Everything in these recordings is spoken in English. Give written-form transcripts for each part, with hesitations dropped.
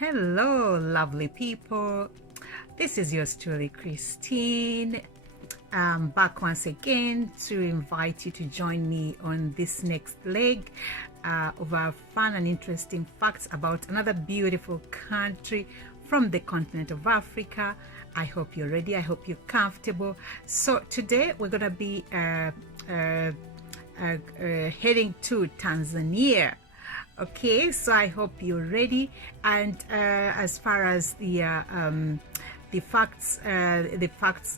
Hello, lovely people. This is yours truly, Christine. I'm back once again to invite you to join me on this next leg of our fun and interesting facts about another beautiful country from the continent of Africa. I hope you're ready. I hope you're comfortable. So today we're going to be heading to Tanzania. Okay, so I hope you're ready. And as far as the facts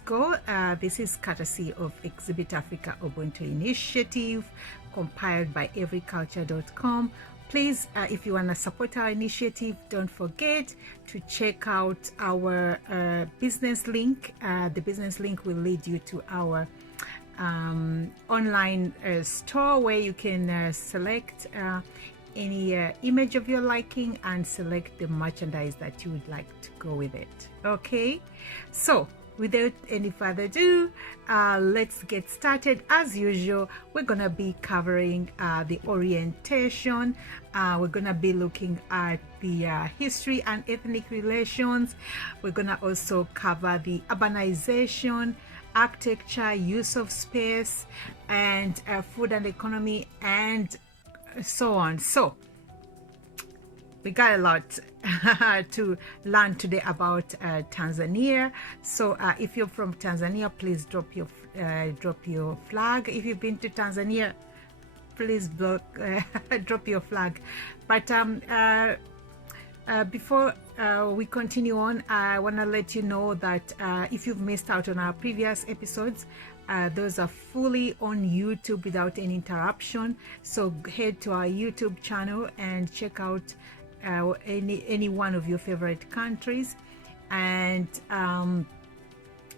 go, this is courtesy of Exhibit Africa Ubuntu Initiative, compiled by everyculture.com. Please, if you want to support our initiative, don't forget to check out our business link. The business link will lead you to our online store where you can select any image of your liking and select the merchandise that you would like to go with it. Okay, so without any further ado, let's get started. As usual, we're gonna be covering the orientation. We're gonna be looking at the history and ethnic relations. We're gonna also cover the urbanization, architecture, use of space, and food and economy, and so on. So we got a lot to learn today about Tanzania. So if you're from Tanzania, please drop your flag. If you've been to Tanzania, please drop your flag. But before we continue on, I want to let you know that if you've missed out on our previous episodes, those are fully on YouTube without any interruption. So head to our YouTube channel and check out any one of your favorite countries. And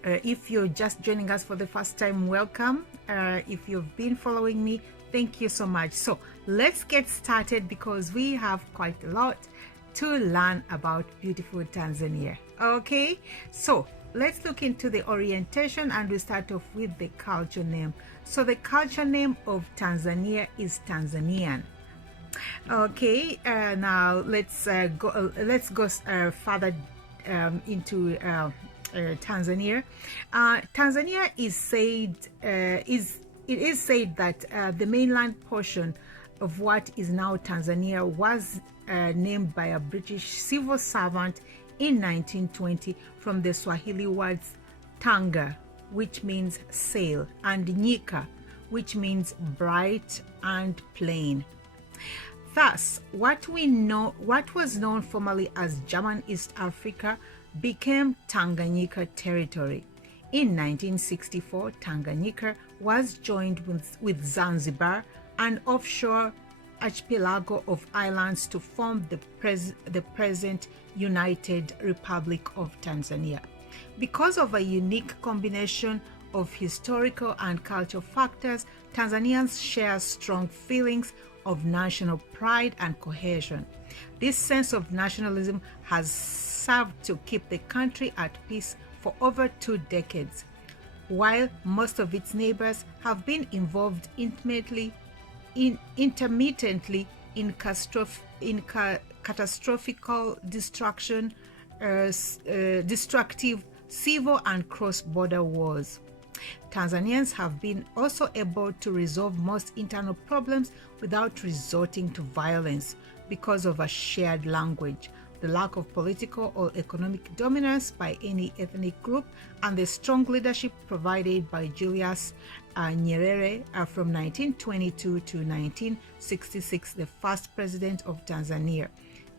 if you're just joining us for the first time, welcome. If you've been following me, thank you so much. So let's get started because we have quite a lot to learn about beautiful Tanzania. Okay, so let's look into the orientation, and we start off with the culture name. So the culture name of Tanzania is Tanzanian. Okay, now let's go further into Tanzania. Tanzania is said that the mainland portion of what is now Tanzania was named by a British civil servant in 1920 from the Swahili words tanga, which means sail, and nyika, which means bright and plain. Thus, what was known formerly as German East Africa became Tanganyika territory. In 1964, Tanganyika was joined with Zanzibar, an offshore archipelago of islands, to form the present United Republic of Tanzania. Because of a unique combination of historical and cultural factors, Tanzanians share strong feelings of national pride and cohesion. This sense of nationalism has served to keep the country at peace for over 2 decades, while most of its neighbors have been involved intermittently in catastrophic destructive civil and cross-border wars. Tanzanians have been also able to resolve most internal problems without resorting to violence because of a shared language, the lack of political or economic dominance by any ethnic group, and the strong leadership provided by Julius Nyerere from 1922 to 1966, the first president of Tanzania.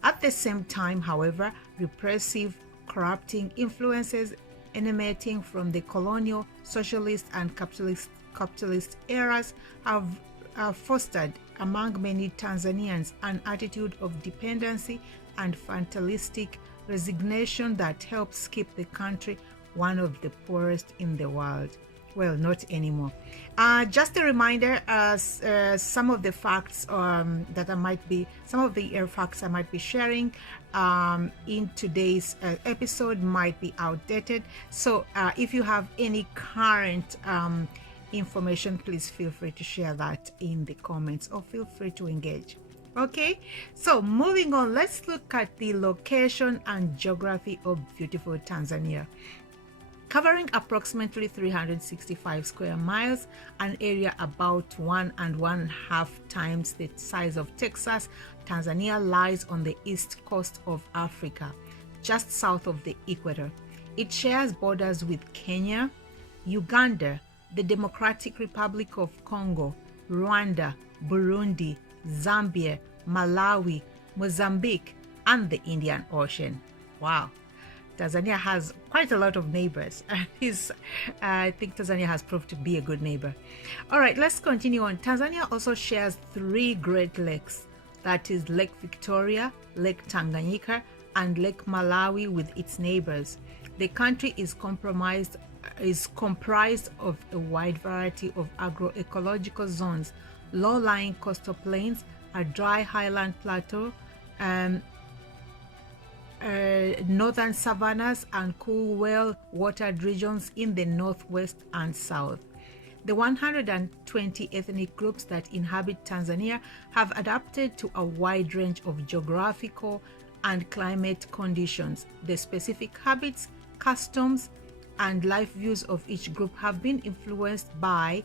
At the same time, however, repressive, corrupting influences emanating from the colonial, socialist, and capitalist eras have fostered among many Tanzanians an attitude of dependency and fatalistic resignation that helps keep the country one of the poorest in the world. Well, not anymore. Just a reminder, some of the facts facts I might be sharing in today's episode might be outdated. So if you have any current information, please feel free to share that in the comments or feel free to engage. Okay, so moving on, let's look at the location and geography of beautiful Tanzania. Covering approximately 365 square miles, an area about 1.5 times the size of Texas, Tanzania lies on the east coast of Africa, just south of the equator. It shares borders with Kenya, Uganda, the Democratic Republic of Congo, Rwanda, Burundi, Zambia, Malawi, Mozambique, and the Indian Ocean. Wow. Tanzania has quite a lot of neighbors. I think Tanzania has proved to be a good neighbor. All right, let's continue on. Tanzania also shares 3 Great Lakes. That is Lake Victoria, Lake Tanganyika, and Lake Malawi with its neighbors. The country is comprised of a wide variety of agroecological zones, low-lying coastal plains, a dry highland plateau, northern savannas, and cool, well-watered regions in the northwest and south. The 120 ethnic groups that inhabit Tanzania have adapted to a wide range of geographical and climate conditions. The specific habits, customs, and life views of each group have been influenced by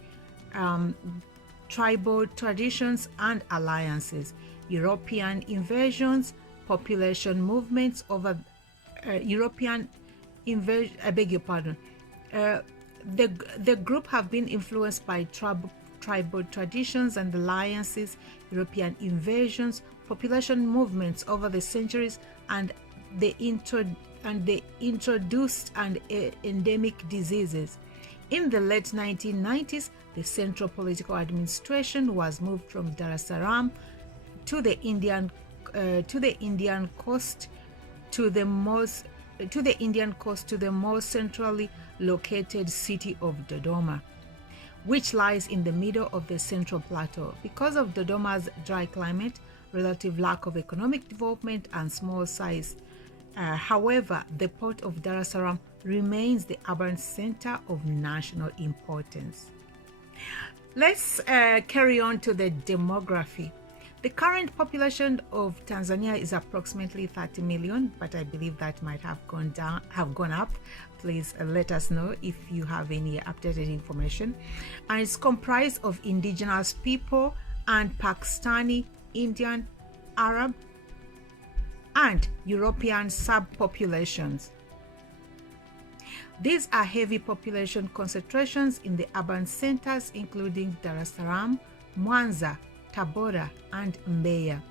tribal traditions and alliances, European invasions, population movements over the group have been influenced by tribal traditions and alliances, European invasions, population movements over the centuries, and the introduced and endemic diseases. In the late 1990s, the central political administration was moved from Dar es Salaam to the Indian coast to the more centrally located city of Dodoma, which lies in the middle of the Central Plateau. Because of Dodoma's dry climate, relative lack of economic development, and small size, however, the port of Dar es Salaam remains the urban center of national importance. Let's carry on to the demography. The current population of Tanzania is approximately 30 million, but I believe that might have gone up. Please let us know if you have any updated information. And it's comprised of indigenous people and Pakistani, Indian, Arab, and European subpopulations. These are heavy population concentrations in the urban centers, including Dar es Salaam, Mwanza, Tabora, and Mbeya,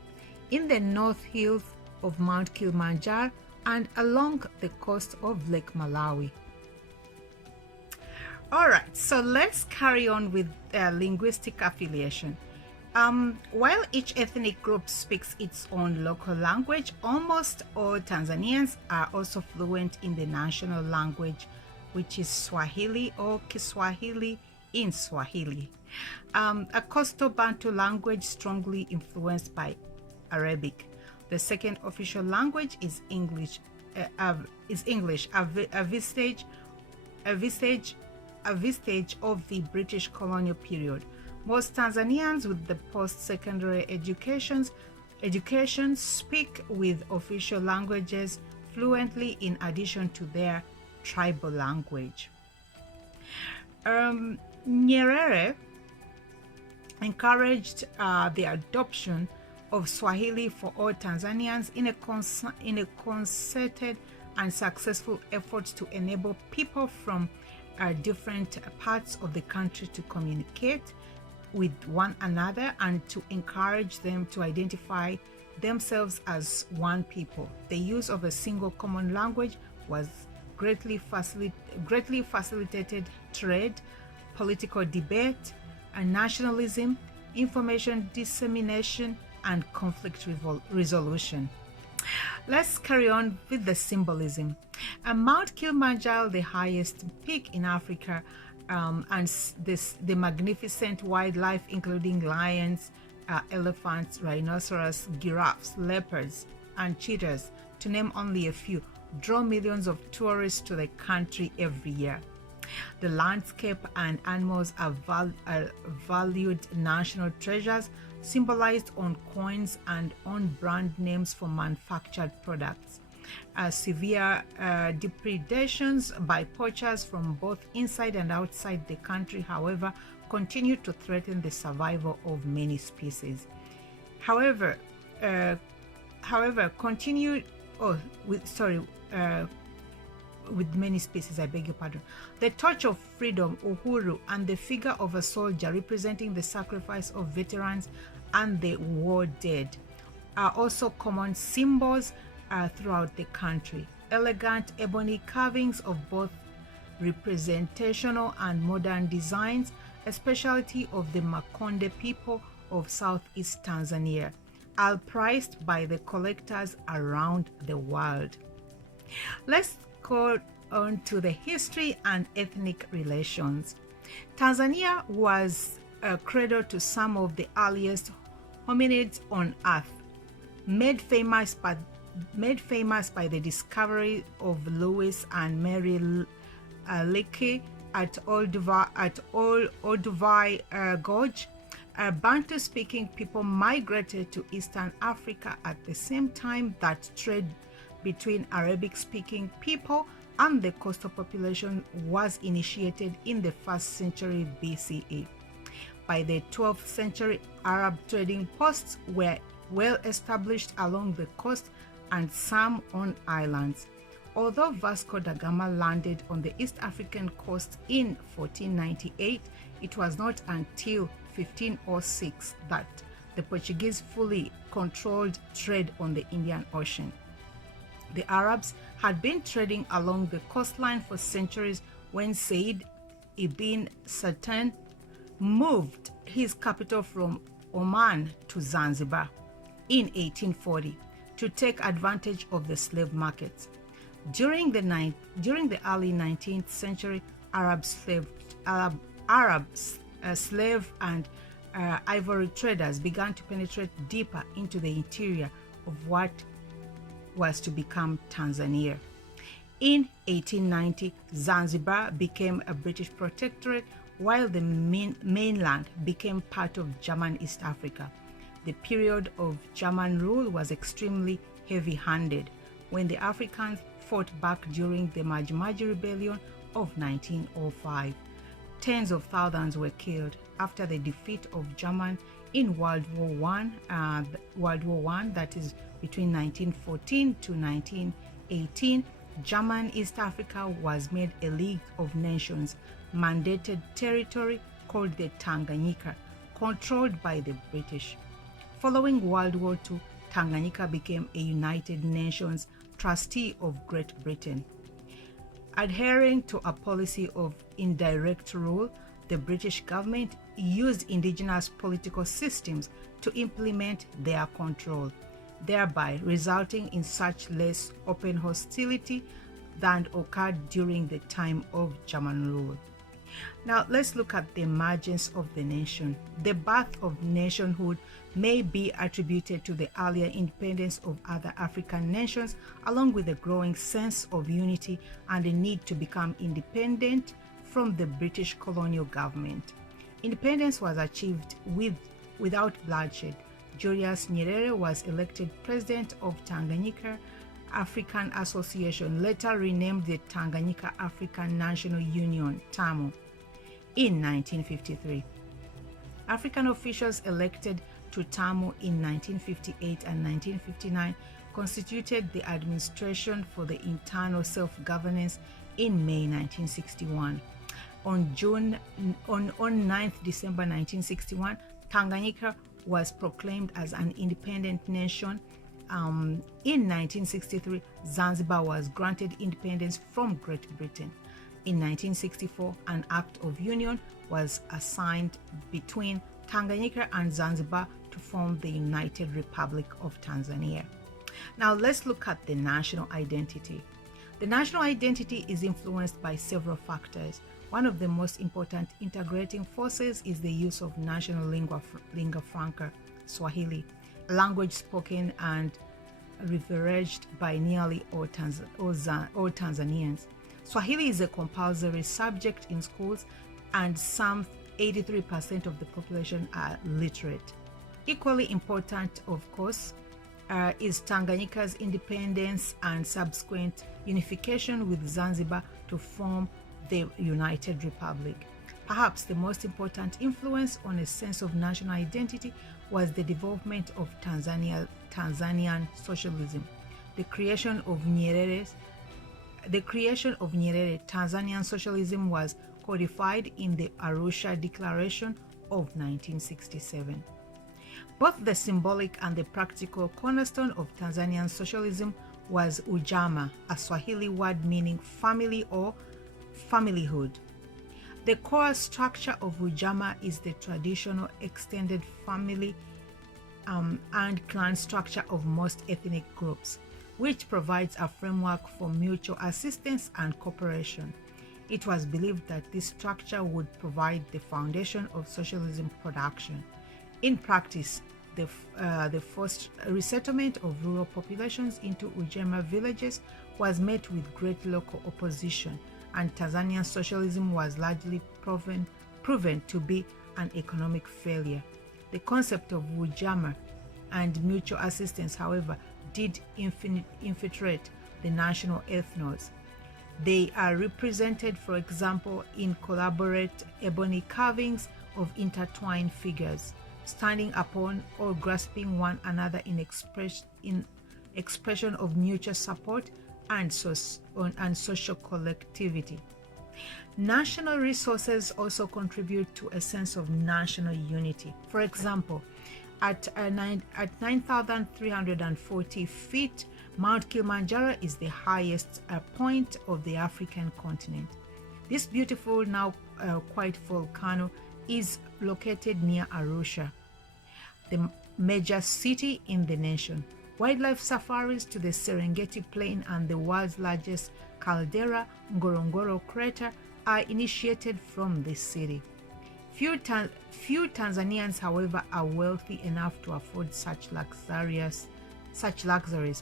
in the North Hills of Mount Kilimanjaro, and along the coast of Lake Malawi. All right, so let's carry on with linguistic affiliation. While each ethnic group speaks its own local language, almost all Tanzanians are also fluent in the national language, which is Swahili or Kiswahili in Swahili, a coastal Bantu language strongly influenced by Arabic. The second official language is English. A vestige of the British colonial period. Most Tanzanians with the post-secondary education speak with official languages fluently in addition to their tribal language. Nyerere encouraged the adoption of Swahili for all Tanzanians in a concerted and successful effort to enable people from different parts of the country to communicate with one another and to encourage them to identify themselves as one people. The use of a single common language was greatly facilitated trade, political debate, and nationalism, information dissemination, and conflict resolution. Let's carry on with the symbolism. Mount Kilimanjaro, the highest peak in Africa, and the magnificent wildlife, including lions, elephants, rhinoceros, giraffes, leopards, and cheetahs, to name only a few, draw millions of tourists to the country every year. The landscape and animals are valued national treasures, symbolized on coins and on brand names for manufactured products. Severe depredations by poachers from both inside and outside the country, however, continue to threaten the survival of many species. However, continued. With many species, I beg your pardon. The torch of freedom, uhuru, and the figure of a soldier representing the sacrifice of veterans and the war dead are also common symbols throughout the country. Elegant ebony carvings of both representational and modern designs, a specialty of the Makonde people of southeast Tanzania, are prized by the collectors around the world. Let's go on to the history and ethnic relations. Tanzania was a cradle to some of the earliest hominids on earth, made famous by the discovery of Lewis and Mary Leakey at Olduvai Gorge. Bantu-speaking people migrated to Eastern Africa at the same time that trade between Arabic-speaking people and the coastal population was initiated in the 1st century BCE. By the 12th century, Arab trading posts were well established along the coast and some on islands. Although Vasco da Gama landed on the East African coast in 1498, it was not until 1506 that the Portuguese fully controlled trade on the Indian Ocean. The Arabs had been trading along the coastline for centuries when Said ibn Sultan moved his capital from Oman to Zanzibar in 1840 to take advantage of the slave markets. During the early 19th century, Arab slave and ivory traders began to penetrate deeper into the interior of what was to become Tanzania. In 1890, Zanzibar became a British protectorate while the mainland became part of German East Africa. The period of German rule was extremely heavy-handed when the Africans fought back during the Maji Maji Rebellion of 1905. Tens of thousands were killed after the defeat of German in World War I, that is between 1914 to 1918. German East Africa was made a League of Nations mandated territory called the Tanganyika, controlled by the British. Following World War II, Tanganyika became a United Nations trustee of Great Britain. Adhering to a policy of indirect rule, the British government used indigenous political systems to implement their control, thereby resulting in such less open hostility than occurred during the time of German rule. Now let's look at the emergence of the nation. The birth of nationhood may be attributed to the earlier independence of other African nations, along with a growing sense of unity and a need to become independent from the British colonial government. Independence was achieved without bloodshed. Julius Nyerere was elected president of Tanganyika African Association, later renamed the Tanganyika African National Union, TAMU, in 1953. African officials elected to TAMU in 1958 and 1959 constituted the Administration for the Internal Self-Governance in May 1961. On 9th December 1961, Tanganyika was proclaimed as an independent nation. In 1963, Zanzibar was granted independence from Great Britain. In 1964, an Act of Union was assigned between Tanganyika and Zanzibar to form the United Republic of Tanzania. Now let's look at the national identity. The national identity is influenced by several factors. One of the most important integrating forces is the use of national lingua franca, Swahili, a language spoken and revered by nearly all Tanzanians. Swahili is a compulsory subject in schools, and some 83% of the population are literate. Equally important, of course, is Tanganyika's independence and subsequent unification with Zanzibar to form the United Republic. Perhaps the most important influence on a sense of national identity was the development of Tanzanian socialism. The creation of Nyerere, Tanzanian socialism was codified in the Arusha Declaration of 1967. Both the symbolic and the practical cornerstone of Tanzanian socialism was Ujamaa, a Swahili word meaning family or familyhood. The core structure of Ujamaa is the traditional extended family and clan structure of most ethnic groups, which provides a framework for mutual assistance and cooperation. It was believed that this structure would provide the foundation of socialism production. In practice, the first resettlement of rural populations into Ujamaa villages was met with great local opposition, and Tanzanian socialism was largely proven to be an economic failure. The concept of Ujamaa and mutual assistance, however, did infiltrate the national ethnos. They are represented, for example, in collaborate ebony carvings of intertwined figures, standing upon or grasping one another in expression of mutual support and social collectivity. National resources also contribute to a sense of national unity. For example, at 9,340 feet, Mount Kilimanjaro is the highest point of the African continent. This beautiful, now quiet volcano is located near Arusha, the major city in the nation. Wildlife safaris to the Serengeti Plain and the world's largest caldera, Ngorongoro crater, are initiated from this city. Few Tanzanians, however, are wealthy enough to afford such luxuries,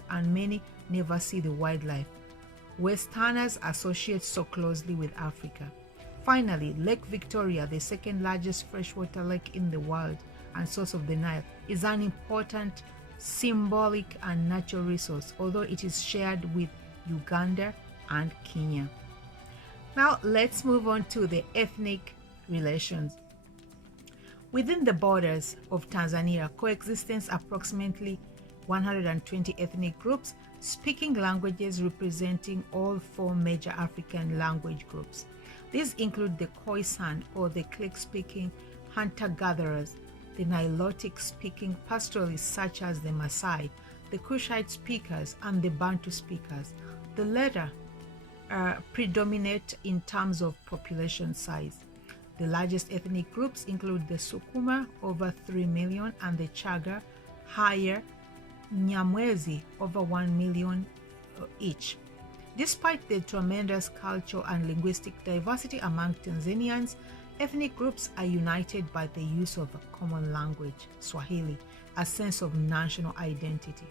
and many never see the wildlife Westerners associate so closely with Africa. Finally, Lake Victoria, the second largest freshwater lake in the world and source of the Nile, is an important symbolic and natural resource, although it is shared with Uganda and Kenya. Now let's move on to the ethnic relations. Within the borders of Tanzania coexistence approximately 120 ethnic groups speaking languages representing all four major African language groups. These include the Khoisan or the click-speaking hunter-gatherers, the Nilotic-speaking pastoralists such as the Maasai, the Kushite speakers, and the Bantu speakers. The latter predominate in terms of population size. The largest ethnic groups include the Sukuma, over 3 million, and the Chaga, higher, Nyamwezi, over 1 million each. Despite the tremendous cultural and linguistic diversity among Tanzanians, ethnic groups are united by the use of a common language, Swahili, a sense of national identity.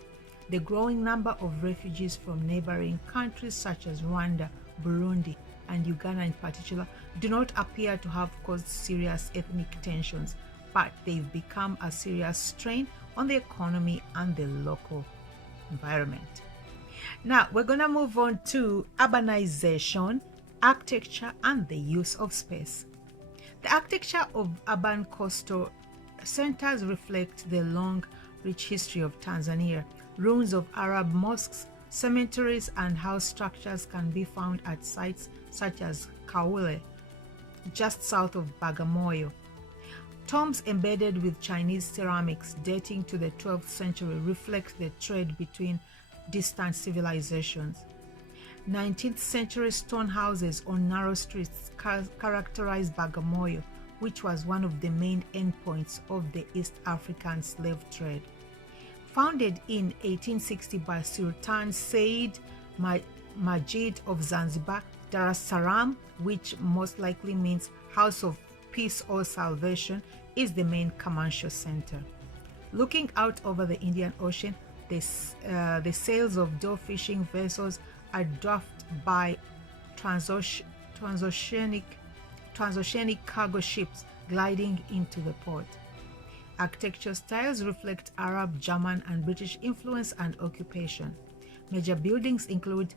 The growing number of refugees from neighboring countries such as Rwanda, Burundi, and Uganda in particular do not appear to have caused serious ethnic tensions, but they've become a serious strain on the economy and the local environment. Now we're going to move on to urbanization, architecture, and the use of space. The architecture of urban coastal centers reflect the long, rich history of Tanzania. Ruins of Arab mosques, cemeteries, and house structures can be found at sites such as Kaule, just south of Bagamoyo. Tombs embedded with Chinese ceramics dating to the 12th century reflect the trade between distant civilizations. 19th century stone houses on narrow streets characterize Bagamoyo, which was one of the main endpoints of the East African slave trade. Founded in 1860 by Sultan Said Majid of Zanzibar, Dar es Salaam, which most likely means House of Peace or Salvation, is the main commercial center. Looking out over the Indian Ocean, the sails of door fishing vessels are dwarfed by transoceanic cargo ships gliding into the port. Architecture styles reflect Arab, German, and British influence and occupation. Major buildings include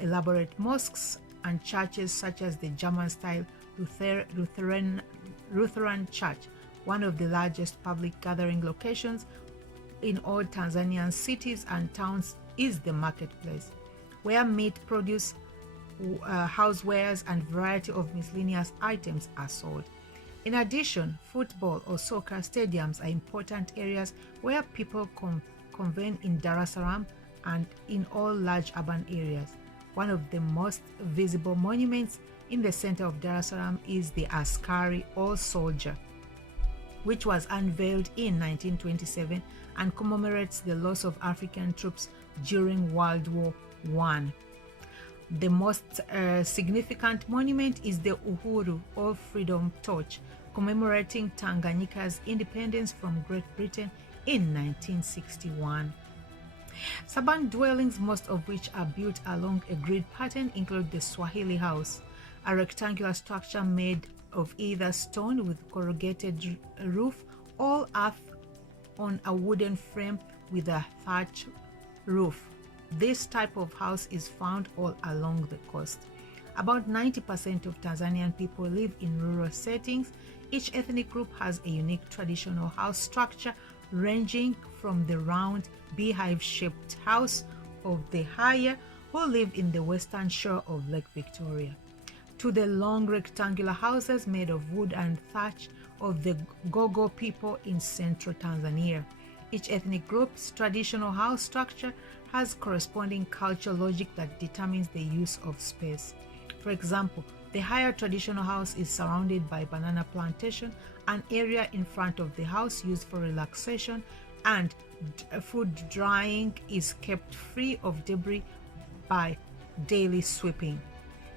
elaborate mosques and churches such as the German-style Lutheran Church. One of the largest public gathering locations in all Tanzanian cities and towns is the marketplace, where meat, produce, housewares, and variety of miscellaneous items are sold. In addition, football or soccer stadiums are important areas where people convene in Dar es Salaam and in all large urban areas. One of the most visible monuments in the center of Dar es Salaam is the Askari or Soldier, which was unveiled in 1927 and commemorates the loss of African troops during World War I. The most significant monument is the Uhuru or Freedom Torch, commemorating Tanganyika's independence from Great Britain in 1961. Suburban dwellings, most of which are built along a grid pattern, include the Swahili house, a rectangular structure made of either stone with corrugated roof or earth on a wooden frame with a thatch roof. This type of house is found all along the coast. About 90% of Tanzanian people live in rural settings. Each ethnic group has a unique traditional house structure, ranging from the round beehive-shaped house of the Haya, who live in the western shore of Lake Victoria, to the long rectangular houses made of wood and thatch of the Gogo people in central Tanzania. Each ethnic group's traditional house structure has corresponding cultural logic that determines the use of space. For example, the higher traditional house is surrounded by banana plantation, an area in front of the house used for relaxation, and food drying is kept free of debris by daily sweeping.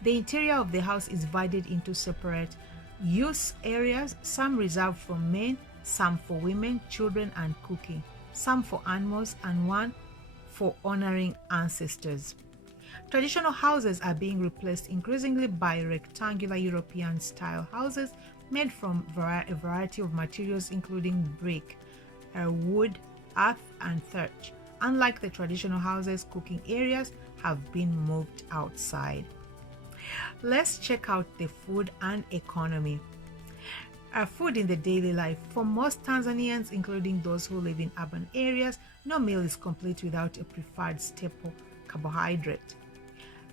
The interior of the house is divided into separate use areas, some reserved for men, some for women, children, and cooking, some for animals, and one for honoring ancestors. Traditional houses are being replaced increasingly by rectangular European-style houses made from a variety of materials including brick, wood, earth, and thatch. Unlike the traditional houses, cooking areas have been moved outside. Let's check out the food and economy. Food in the daily life. For most Tanzanians, including those who live in urban areas, no meal is complete without a preferred staple carbohydrate,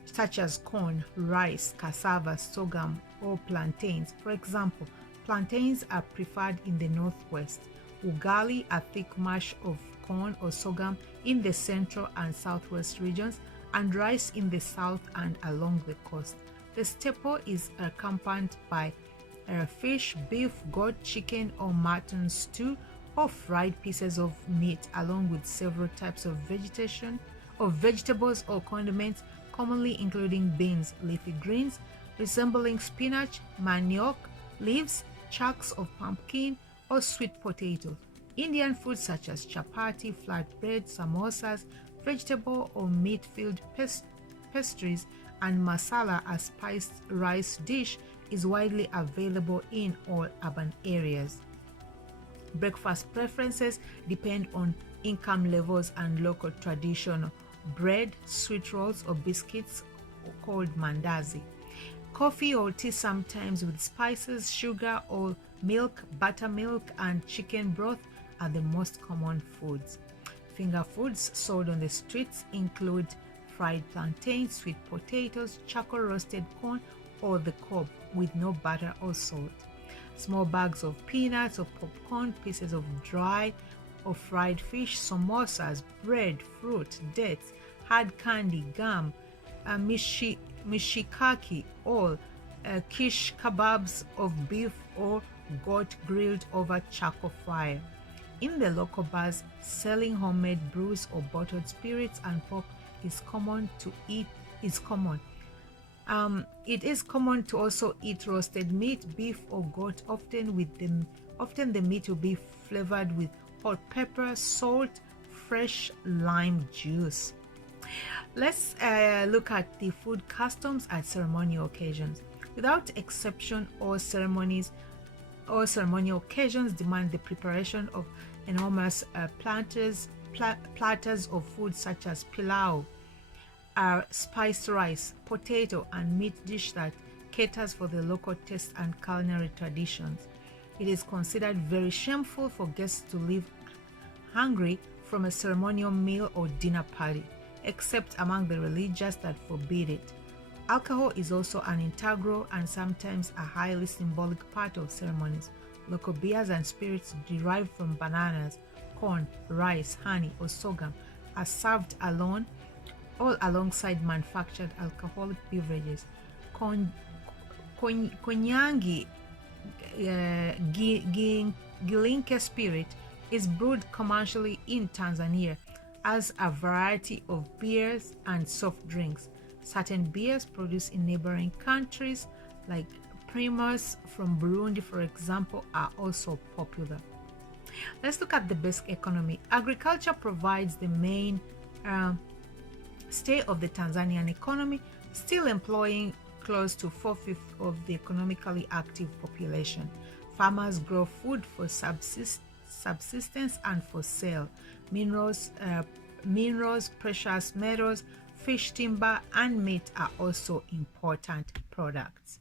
such as corn, rice, cassava, sorghum, or plantains. For example, plantains are preferred in the northwest, ugali, a thick mash of corn or sorghum, in the central and southwest regions, and rice in the south and along the coast. The staple is accompanied by fish, beef, goat, chicken, or mutton stew, or fried pieces of meat, along with several types of vegetables or condiments, commonly including beans, leafy greens resembling spinach, manioc, leaves, chunks of pumpkin, or sweet potatoes. Indian foods such as chapati, flatbread, samosas, vegetable or meat-filled pastries, and masala, a spiced rice dish, is widely available in all urban areas. Breakfast preferences depend on income levels and local traditional bread, sweet rolls, or biscuits called mandazi. Coffee or tea, sometimes with spices, sugar or milk, buttermilk, and chicken broth, are the most common foods. Finger foods sold on the streets include fried plantains, sweet potatoes, charcoal roasted corn, or the cob with no butter or salt. Small bags of peanuts or popcorn, pieces of dry or fried fish, samosas, bread, fruit, dates, hard candy, gum, mishikaki, or kish kebabs of beef or goat grilled over charcoal fire. In the local bars, selling homemade brews or bottled spirits and pop is common. It is common to also eat roasted meat, beef or goat. Often the meat will be flavored with hot pepper, salt, fresh lime juice. Let's look at the food customs at ceremonial occasions. Without exception, all ceremonies All ceremonial occasions demand the preparation of enormous platters of food such as pilau, spiced rice, potato, and meat dish that caters for the local taste and culinary traditions. It is considered very shameful for guests to leave hungry from a ceremonial meal or dinner party, except among the religious that forbid it. Alcohol is also an integral and sometimes a highly symbolic part of ceremonies. Local beers and spirits derived from bananas, corn, rice, honey, or sorghum are served alone, all alongside manufactured alcoholic beverages. Konyangi Gilinke spirit is brewed commercially in Tanzania as a variety of beers and soft drinks. Certain beers produced in neighboring countries like Primus from Burundi, for example, are also popular. Let's look at the basic economy. Agriculture provides the main stay of the Tanzanian economy, still employing close to 4/5 of the economically active population. Farmers grow food for subsistence and for sale. Minerals, precious metals, fish, timber, and meat are also important products.